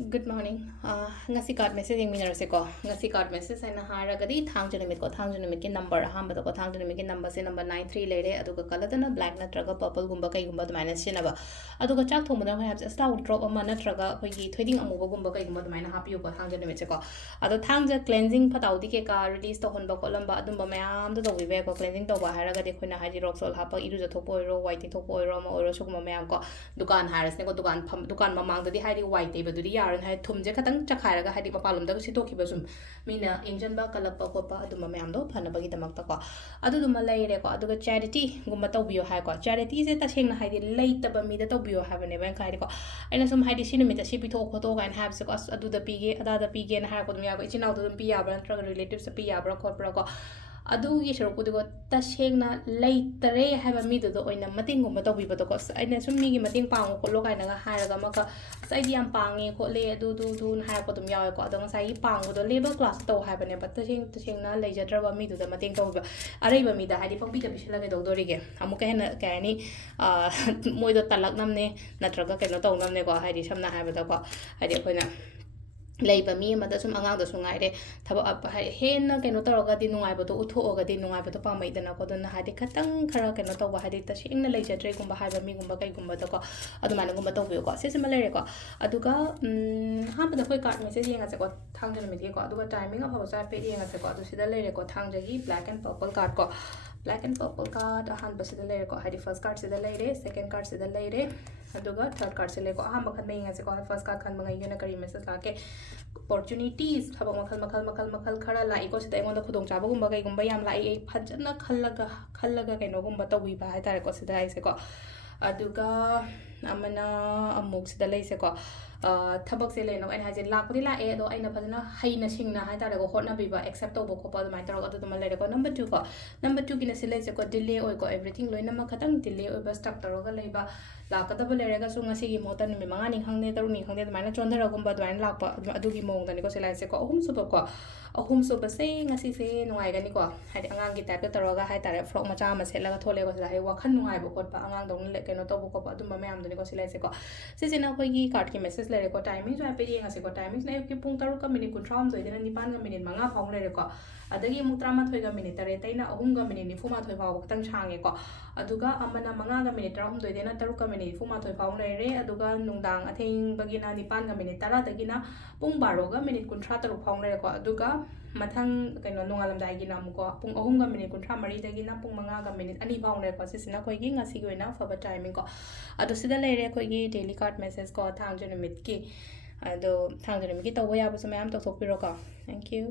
Good morning. Ngasi card message yung minarase ko. Ngasi card message ay naharagadi thang limit ko thang limit ki number hamba ko thang limit ki number se number 93 lere aduga color na black na traga purple gumba kai gumba minus chinaba aduga chak thong na perhaps star drop ama na traga pagi threading amuba gumba kai gumba minus happy ko thang limit se ko adu thang cleansing pataudi ke ka release to honba ko lamba adumba mayam do wi be ko cleansing to ba haragadi khoina haji rock sol hapa iru ja thopo ro white thopo ro ma oro suguma mayam ko dukan haras ne ko dukan mamang dadi haidi white te badudi yaran hai thumje khatang chakhairaga haidi mapalum da sitokhiba sum mina injanba kalakpa kopa aduma mayamdo phanabagi damakta ko aduduma leire ko aduga charity gumba tawbiyo hai ko charity se tasengna haidi leitaba mi da tawbiyo habane ban khai ko aina sum haidi sinumita si pitho photo kan have se ko aduda pige adada pige na ha ko dum ya ko ichinau dum pi yabra ntraga relatives pi yabra khotbra ko adugi sharkudigo tasengna leitere haba mi do oina mating gumba tawbiba ko aina sum mi gi mating pang ko lo kaina ga hairaga maka sai di am pangi ko le du na ha ko dum yaw ko adong sai pang do label class to ha bane but taseng na leijadra ba mi do da mating tawbiba arei ba mi da hadi pang bi da bisila ke do dorige amuka hena kani moi do talak namne natraga ke no taw namne ko hadi samna ha ba da ko hadi koina leiba mi amada sum angang da sungai re thaba hena keno toroga di nungai ba to uthoga di nungai ba to pamai dana ko dona hadi khatang khara keno to ba hadi ta singna leijadre gumba haiba mi gumba kai gumba to ko adumana gumba to ko se similar ko aduga ha ba da koi card message yenga se ko thang jana mi ko aduga timing of sa pe yenga se ko adu sida lere ko thang jagi black and purple card ko black and purple card ahan ba sida lere ko hadi first card sida lere second card sida lere aduga third card sida lere ko ahan ba khan yenga se ko first card khan ba ngai yona kari message la ke opportunities thaba makal khara la iko sida engon da khudong chaba gumba kai gumba yam la ai phajana khallaga kaino gumba tawi ba hai tare ko sida ai se ko aduga amana amuk sida lei se ko thabak se le no ai haje lakudi la e do aina phajana haina singna hai tare ko hotna biba accept to bo ko pa mai taro adu tuma le ko number 2 ko number 2 kina sile se ko delay oi ko everything loina ma khatang delay oi ba stuck taro ga leiba lakadaba lerega su ngasi gi mota ni manga ni khangde taru ni khangde maina chondara gumba dwain lakpa adu gi mong dani ko silai se ko ahum su ba se ngasi se nungai gani ko hadi angang gi type taroga hai tare frog macha ma selaga thole ko silai wakhan nungai bo ko pa angang dong le keno to bo ko pa adu ma mayam dani ko silai se ko se sina ko gi card ki message lere ko timing so pe ngasi ko timing na ki pung taru ka minute kun thram doi dena nipan ga minute manga phong lere ko adagi mutra ma thoi ga minute tare taina ahum ga minute ni phuma thoi ba ko tang change ko aduga amana manga ga minute ram doi dena taru ka minute phuma thoi phau lere aduga nungdang atheng bagina nipan ga minute tara dagina pung baro ga minute kun thra taru phau lere ko aduga mathang kaino nungalam dai gi nam ko pung ahum ga minute kun thra mari dagina pung manga ga minute ani phau lere ko sisina koi gi ngasi gi na faba timing ko adu sida lere koi gi daily card message ko thang jana mit ki ado thang jana mit ki tawa ya bu samayam to thok piro ko thank you